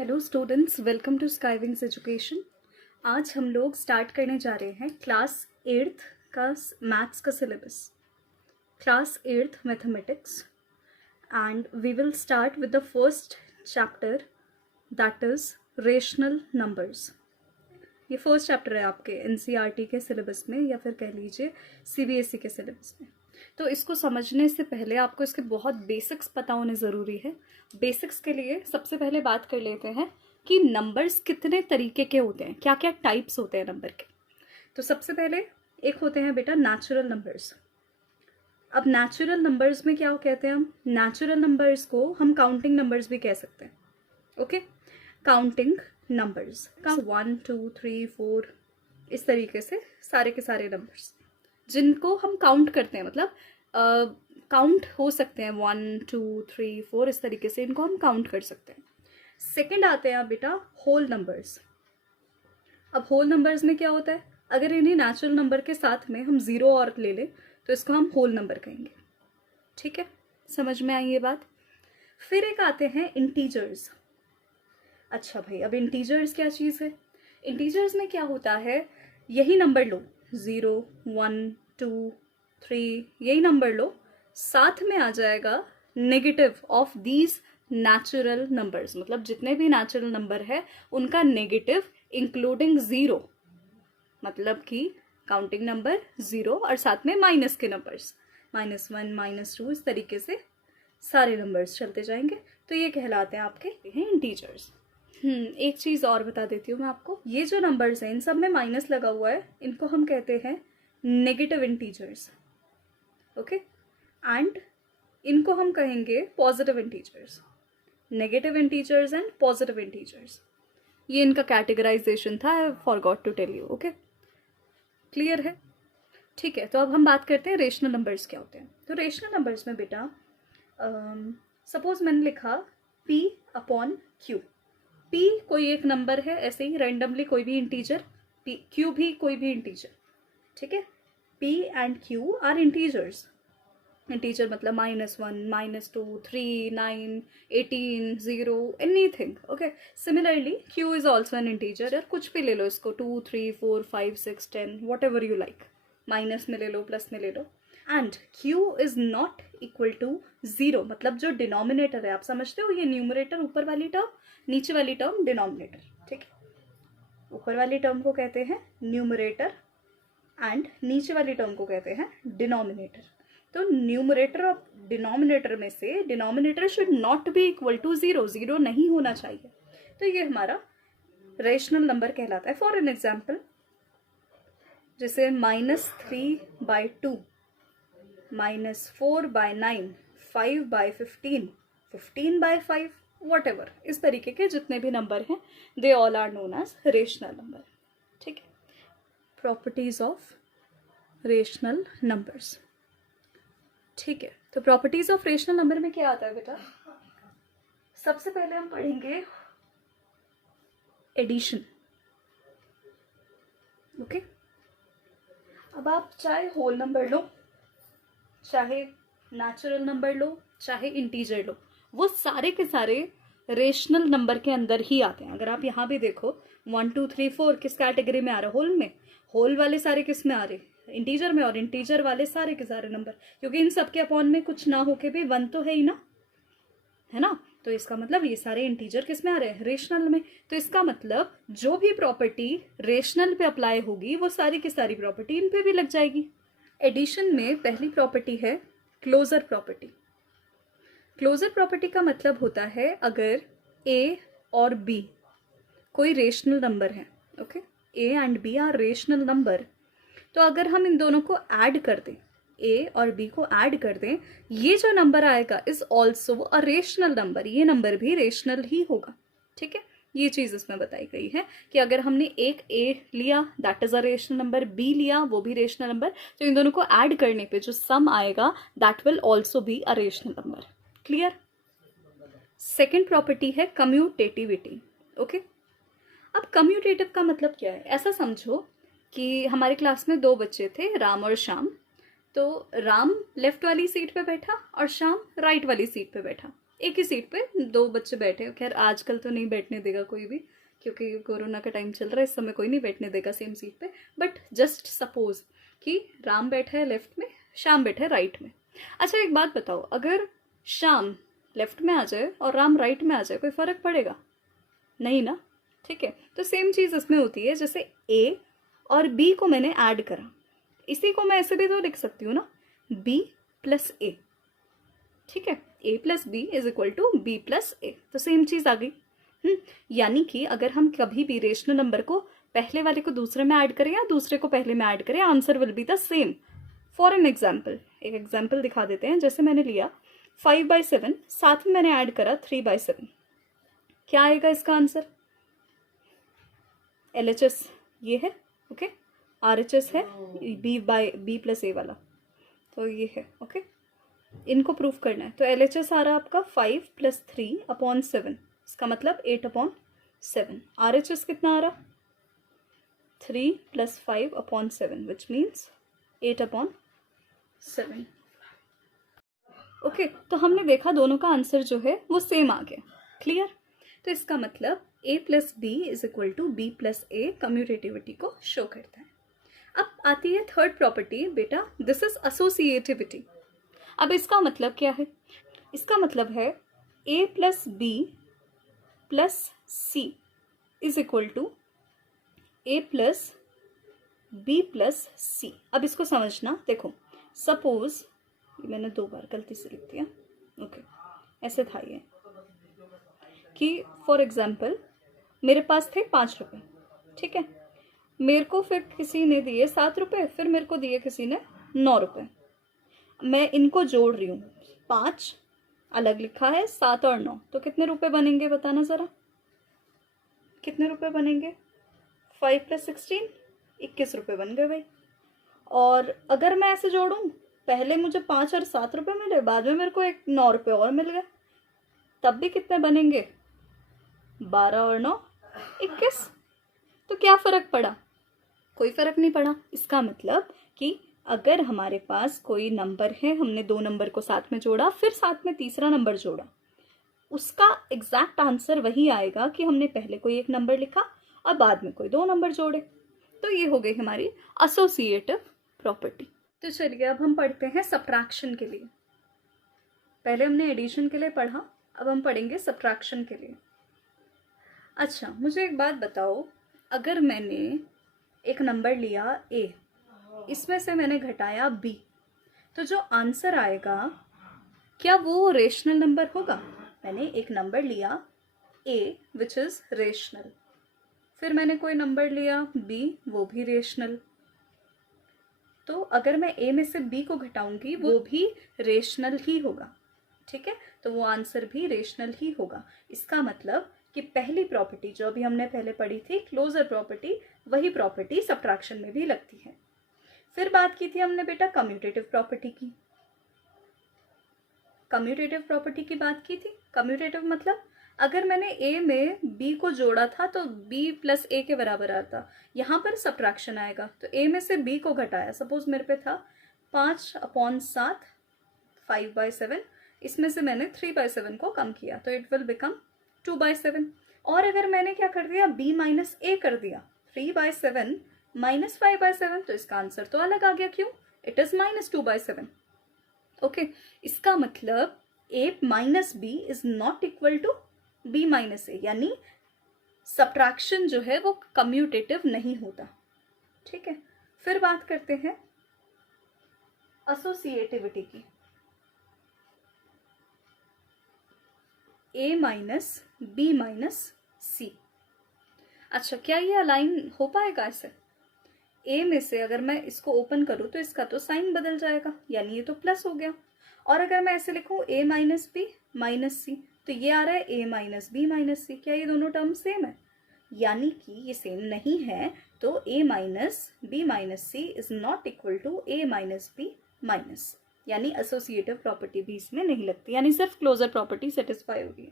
Hello students, welcome to Skywings education. आज हम लोग स्टार्ट करने जा रहे हैं क्लास 8th का मैथ्स का syllabus, class 8th mathematics, and we will start with the first chapter that is rational numbers. ये फर्स्ट चैप्टर है आपके एनसीईआरटी के सिलेबस में या फिर कह लीजिए सीबीएसई के सिलेबस में। तो इसको समझने से पहले आपको इसके बहुत बेसिक्स पता होने ज़रूरी है। बेसिक्स के लिए सबसे पहले बात कर लेते हैं कि नंबर्स कितने तरीके के होते हैं, क्या क्या टाइप्स होते हैं नंबर के। तो सबसे पहले एक होते हैं बेटा नेचुरल नंबर्स। अब नेचुरल नंबर्स में क्या कहते हैं हम? नेचुरल नंबर्स को हम काउंटिंग नंबर्स भी कह सकते हैं। ओके, काउंटिंग नंबर्स का 1 2 3 4 इस तरीके से सारे के सारे नंबर्स जिनको हम काउंट करते हैं, मतलब काउंट हो सकते हैं 1 2 3 4 इस तरीके से इनको हम काउंट कर सकते हैं। सेकंड आते हैं बेटा होल नंबर्स। अब होल नंबर्स में क्या होता है, अगर इन्हीं नेचुरल नंबर के साथ में हम ज़ीरो और ले लें तो इसको हम होल नंबर कहेंगे। ठीक है, समझ में आई ये बात। फिर एक आते हैं इंटीजर्स। अच्छा भाई, अब इंटीजर्स क्या चीज़ है? इंटीजर्स में क्या होता है, यही नंबर लो 0 1 2 3 यही नंबर लो, साथ में आ जाएगा negative of these natural numbers, मतलब जितने भी नेचुरल नंबर है उनका नेगेटिव इंक्लूडिंग ज़ीरो, मतलब कि काउंटिंग नंबर 0 और साथ में माइनस के नंबर्स -1 -2 इस तरीके से सारे नंबर्स चलते जाएंगे। तो ये कहलाते हैं आपके हैं इंटीजर्स। एक चीज़ और बता देती हूँ मैं आपको, ये जो नंबर्स हैं इन सब में माइनस लगा हुआ है, इनको हम कहते हैं नेगेटिव इंटीजर्स। ओके, एंड इनको हम कहेंगे positive integers. Negative integers and positive integers, ये इनका कैटेगराइजेशन था, I forgot to tell you. Okay, clear है? ठीक है, तो अब हम बात करते हैं रेशनल नंबर्स क्या होते हैं। तो रेशनल नंबर्स में बेटा सपोज मैंने लिखा P/Q। P कोई एक नंबर है, ऐसे ही रैंडमली कोई भी इंटीजर, Q भी कोई भी इंटीजर। ठीक है, P and Q are integers. Integer मतलब -1 -2 3 9 18 0 anything. Okay, similarly Q is also an integer. यार कुछ भी ले लो इसको, 2 3 4 5 6 10 whatever you like, minus में ले लो प्लस में ले लो। And Q is not equal to 0, मतलब जो डिनोमिनेटर है, आप समझते हो, ये न्यूमरेटर ऊपर वाली टर्म, नीचे वाली टर्म डिनोमिनेटर। ठीक है, ऊपर वाली टर्म को कहते हैं न्यूमरेटर एंड नीचे वाली टर्म को कहते हैं डिनोमिनेटर। तो न्यूमरेटर और डिनोमिनेटर में से denominator should not be equal to 0, 0 नहीं होना चाहिए। तो ये हमारा रेशनल नंबर कहलाता है। फॉर एन एग्जाम्पल, जैसे -3/2 -4/9 5/15 15/5 वॉट एवर, इस तरीके के जितने भी नंबर हैं they all are known as rational number. ठीक है, प्रॉपर्टीज ऑफ रेशनल नंबर्स। ठीक है, तो प्रॉपर्टीज ऑफ रेशनल नंबर में क्या आता है बेटा? सबसे पहले हम पढ़ेंगे एडिशन। ओके, अब आप चाहे होल नंबर लो, चाहे नेचुरल नंबर लो, चाहे इंटीजर लो, वो सारे के सारे रेशनल नंबर के अंदर ही आते हैं। अगर आप यहाँ भी देखो 1 2 3 4 किस कैटेगरी में आ रहा है? होल में। होल वाले सारे किस में आ रहे? इंटीजर में। और इंटीजर वाले सारे के सारे नंबर, क्योंकि इन सब के अपॉन में कुछ ना होके भी 1 तो है ही ना, है ना? तो इसका मतलब ये सारे इंटीजर किस में आ रहे हैं? रेशनल में। तो इसका मतलब जो भी प्रॉपर्टी रेशनल पे अप्लाई होगी वो सारी की सारी प्रॉपर्टी इन पे भी लग जाएगी। एडिशन में पहली प्रॉपर्टी है क्लोजर प्रॉपर्टी। क्लोजर प्रॉपर्टी का मतलब होता है अगर A और B कोई रेशनल नंबर है, okay, A and B are rational number, तो अगर हम इन दोनों को ऐड कर दें, A और B को ऐड कर दें, ये जो नंबर आएगा is also a rational number, ये नंबर भी रेशनल ही होगा। ठीक है, ये चीज़ इसमें बताई गई है कि अगर हमने एक A लिया that is a rational number, B लिया वो भी रेशनल नंबर, तो इन दोनों को ऐड करने पे जो सम आएगा that will also be a rational number. Clear? Second property है कम्यूटेटिविटी। ओके, अब कम्यूटेटिव का मतलब क्या है? ऐसा समझो कि हमारे क्लास में दो बच्चे थे, राम और श्याम। तो राम लेफ्ट वाली सीट पे बैठा और श्याम राइट वाली सीट पे बैठा। एक ही सीट पे 2 बच्चे बैठे, खैर आजकल तो नहीं बैठने देगा कोई भी, क्योंकि कोरोना का टाइम चल रहा है, इस समय कोई नहीं बैठने देगा सेम सीट पे, बट जस्ट सपोज कि राम बैठा है लेफ्ट में, श्याम बैठा है राइट में। अच्छा एक बात बताओ, अगर श्याम लेफ्ट में आ जाए और राम राइट में आ जाए, कोई फर्क पड़ेगा? नहीं ना, ठीक है। तो सेम चीज इसमें होती है, जैसे ए और बी को मैंने ऐड करा, इसी को मैं ऐसे भी तो लिख सकती हूँ ना, बी प्लस ए, ठीक है, A plus B is equal to B plus A, तो सेम चीज आ गई। यानी कि अगर हम कभी भी रेशनल नंबर को पहले वाले को दूसरे में ऐड करें या दूसरे को पहले में ऐड करें, answer will be the same. For an example, एक एग्जाम्पल दिखा देते हैं। जैसे मैंने लिया 5/7, साथ में मैंने ऐड करा 3/7, क्या आएगा इसका आंसर? LHS ये है, ओके, RHS है बी प्लस ए वाला, तो ये है, ओके। इनको प्रूफ करना है, तो LHS आ रहा आपका 5 + 3/7, इसका मतलब 8/7। RHS कितना आ रहा? 3 + 5/7, विच मीन्स 8/7। ओके, तो हमने देखा दोनों का आंसर जो है वो सेम आ गया, क्लियर। तो इसका मतलब a + b = b + a commutativity को शो करता है। अब आती है थर्ड प्रॉपर्टी, बेटा दिस इज एसोसिएटिविटी। अब इसका मतलब क्या है? इसका मतलब है a + b + c = a + b + c। अब इसको समझना, देखो सपोज मैंने 2 बार गलती से लिख दिया, ओके, ऐसे था ये कि फॉर एग्जाम्पल मेरे पास थे 5 रुपए, ठीक है, मेरे को फिर किसी ने दिए 7 रुपए, फिर मेरे को दिए किसी ने 9 रुपए। मैं इनको जोड़ रही हूँ, 5 अलग लिखा है, 7 और 9, तो कितने रुपए बनेंगे बताना जरा, कितने रुपए बनेंगे? 5 + 16 21 रुपए बन गए भाई। और अगर मैं ऐसे जोड़ूं, पहले मुझे 5 और 7 रुपए मिले, बाद में मेरे को एक 9 रुपए और मिल गए, तब भी कितने बनेंगे? 12 और 9 21। तो क्या फर्क पड़ा? कोई फर्क नहीं पड़ा। इसका मतलब कि अगर हमारे पास कोई नंबर है, हमने 2 नंबर को साथ में जोड़ा, फिर साथ में तीसरा नंबर जोड़ा, उसका एग्जैक्ट आंसर वही आएगा कि हमने पहले कोई एक नंबर लिखा और बाद में कोई 2 नंबर जोड़े। तो ये हो गई हमारी एसोसिएटिव प्रॉपर्टी। तो चलिए अब हम पढ़ते हैं सब्ट्रैक्शन के लिए। पहले हमने एडिशन के लिए पढ़ा, अब हम पढ़ेंगे सब्ट्रैक्शन के लिए। अच्छा मुझे एक बात बताओ, अगर मैंने एक नंबर लिया a, इसमें से मैंने घटाया b, तो जो आंसर आएगा क्या वो रेशनल नंबर होगा? मैंने एक नंबर लिया a विच इज रेशनल, फिर मैंने कोई नंबर लिया b, वो भी रेशनल, तो अगर मैं a में से b को घटाऊंगी वो भी रेशनल ही होगा, ठीक है, तो वो आंसर भी रेशनल ही होगा। इसका मतलब कि पहली प्रॉपर्टी जो अभी हमने पहले पढ़ी थी, क्लोजर प्रॉपर्टी, वही प्रॉपर्टी सब्ट्रैक्शन में भी लगती है। फिर बात की थी हमने बेटा कम्यूटेटिव प्रॉपर्टी की। कम्यूटेटिव प्रॉपर्टी की बात की थी। कम्यूटेटिव मतलब अगर मैंने a में b को जोड़ा था तो b + a के बराबर आता, यहाँ पर सब्ट्रैक्शन आएगा, तो a में से b को घटाया, सपोज मेरे पे था 5/7 5/7, इसमें से मैंने 3/7 को कम किया, तो इट विल बिकम 2/7। और अगर मैंने क्या कर दिया, b - a कर दिया, 3/7 - 5/7, तो इसका आंसर तो अलग आ गया, क्यों? It is -2/7। ओके, इसका मतलब a - b is not equal to b - a, यानी सब्ट्रैक्शन जो है वो कम्यूटेटिव नहीं होता, ठीक है। फिर बात करते हैं एसोसिएटिविटी की। a - b - c। अच्छा क्या ये अलाइन हो पाएगा ऐसे? a में से अगर मैं इसको ओपन करूं तो इसका तो साइन बदल जाएगा, यानी ये तो प्लस हो गया। और अगर मैं ऐसे लिखूं a - b - c, तो ये आ रहा है a - b - c, क्या ये दोनों टर्म सेम है? यानी कि ये सेम नहीं है, तो a - b - c is not equal to a - b - यानी एसोसिएटिव प्रॉपर्टी भी इसमें नहीं लगती, यानी सिर्फ क्लोजर प्रॉपर्टी सेटिस्फाई होगी।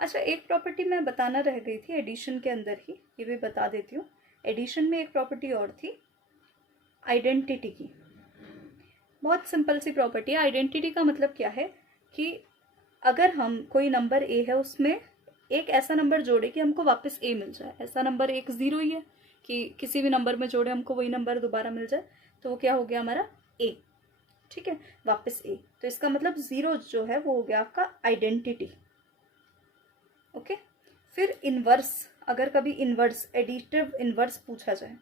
अच्छा एक प्रॉपर्टी मैं बताना रह गई थी एडिशन के अंदर ही, ये भी बता देती हूँ। एडिशन में एक प्रॉपर्टी और थी आइडेंटिटी की, बहुत सिंपल सी प्रॉपर्टी है। आइडेंटिटी का मतलब क्या है कि अगर हम कोई नंबर ए है उसमें एक ऐसा नंबर जोड़े कि हमको वापस ए मिल जाए, ऐसा नंबर एक 0 ही है कि किसी भी नंबर में जोड़े हमको वही नंबर दोबारा मिल जाए, तो वो क्या हो गया हमारा ए, ठीक है, वापस ए। तो इसका मतलब 0 जो है वो हो गया आपका आइडेंटिटी। ओके, फिर इनवर्स, अगर कभी इनवर्स एडिटिव इनवर्स पूछा जाए,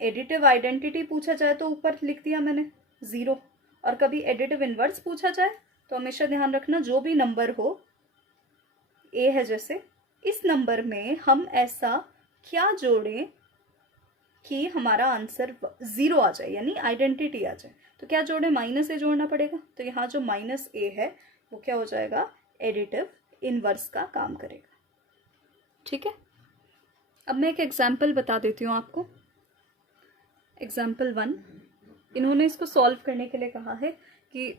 एडिटिव आइडेंटिटी पूछा जाए तो ऊपर लिख दिया मैंने 0, और कभी एडिटिव इनवर्स पूछा जाए तो हमेशा ध्यान रखना जो भी नंबर हो, ए है जैसे, इस नंबर में हम ऐसा क्या जोड़ें कि हमारा आंसर 0 आ जाए, यानी आइडेंटिटी आ जाए। तो क्या जोड़े, -a जोड़ना पड़ेगा। तो यहाँ जो -a है वो क्या हो जाएगा, एडिटिव इनवर्स का काम करेगा, ठीक है। अब मैं एक एग्जाम्पल बता देती हूँ आपको। एग्जाम्पल 1, इन्होंने इसको सॉल्व करने के लिए कहा है कि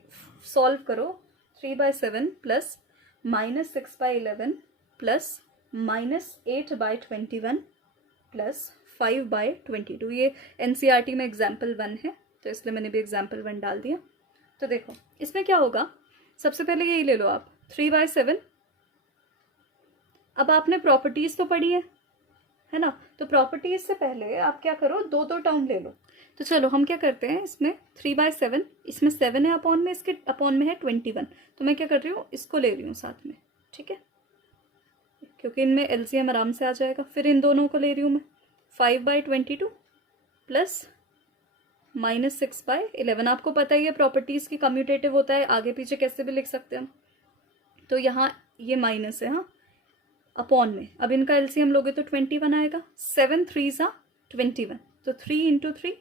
सॉल्व करो 3/7 प्लस -6/11 प्लस -8/21 प्लस 5/22। ये NCERT में एग्जाम्पल 1 है, तो इसलिए मैंने भी एग्जाम्पल 1 डाल दिया। तो देखो इसमें क्या होगा, सबसे पहले यही ले लो आप 3/7। अब आपने प्रॉपर्टीज तो पढ़ी है ना, तो प्रॉपर्टीज से पहले आप क्या करो, दो टर्म ले लो। तो चलो हम क्या करते हैं, इसमें 3/7, इसमें 7 है अपॉन में, इसके अपॉन में है 21, तो मैं क्या कर रही हूँ, इसको ले रही हूँ साथ में, ठीक है, क्योंकि इनमें LCM आराम से आ जाएगा। फिर इन दोनों को ले रही हूँ मैं, 5/22 प्लस -6/11। आपको पता ही है प्रॉपर्टीज की कम्यूटेटिव होता है, आगे पीछे कैसे भी लिख सकते हैं हम। तो यहाँ ये माइनस है, हाँ, अपॉन में, अब इनका LCM लोगे तो 21 आएगा, 7 3s 21, तो 3 × 3,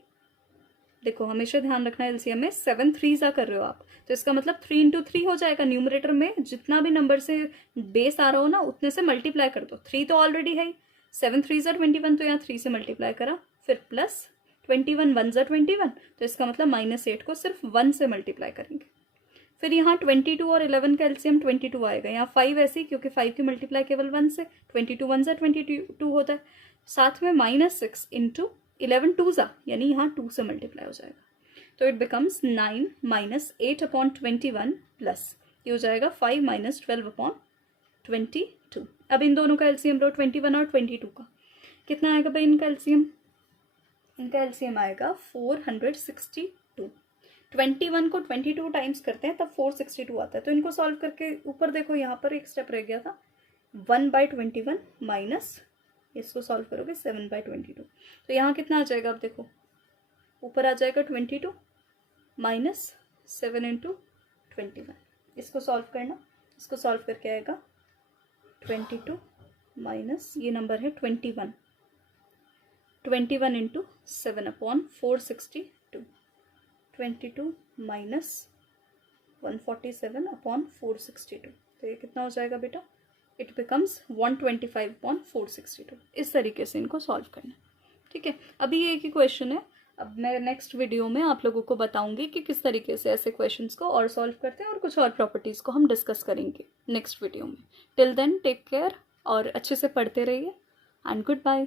देखो हमेशा ध्यान रखना LCM में 7 3s कर रहे हो आप, तो इसका मतलब 3 × 3 हो जाएगा। न्यूमरेटर में जितना भी नंबर से बेस आ रहा हो ना, उतने से मल्टीप्लाई कर दो। 3 तो ऑलरेडी है, 7 3s 21, तो यहाँ 3 से मल्टीप्लाई करा, फिर प्लस 21 1s 21, तो इसका मतलब -8 को सिर्फ 1 से मल्टीप्लाई करेंगे। फिर यहाँ 22 और 11 का LCM 22 आएगा, यहाँ 5 ऐसे ही, क्योंकि 5 की मल्टीप्लाई केवल 1 से, 22 1s 22 होता है, साथ में -6 × 11 2s, यानी यहाँ 2 से मल्टीप्लाई हो जाएगा, तो इट बिकम्स 9 -8/21 प्लस ये हो जाएगा 5 - 12/22। अब इन दोनों का LCM लो, 21 और 22 का कितना आएगा भाई इनका LCM, इनका LCM आएगा 462। 21 को 22 टाइम्स करते हैं तब 462 आता है। तो इनको सॉल्व करके ऊपर देखो, यहाँ पर एक स्टेप रह गया था, 1/21 माइनस, इसको सॉल्व करोगे 7/22, तो यहाँ कितना आ जाएगा, अब देखो ऊपर आ जाएगा 22 माइनस 7 × 21। इसको सॉल्व करना, इसको सॉल्व करके आएगा 22 माइनस ये नंबर है 21 × 7/462, 22 माइनस 147/462, तो ये कितना हो जाएगा बेटा, इट बिकम्स 125/462। इस तरीके से इनको सॉल्व करना, ठीक है। अभी ये एक ही क्वेश्चन है, अब मैं नेक्स्ट वीडियो में आप लोगों को बताऊंगी कि किस तरीके से ऐसे क्वेश्चंस को और सॉल्व करते हैं, और कुछ और प्रॉपर्टीज़ को हम डिस्कस करेंगे नेक्स्ट वीडियो में। टिल देन टेक केयर और अच्छे से पढ़ते रहिए, एंड गुड बाय।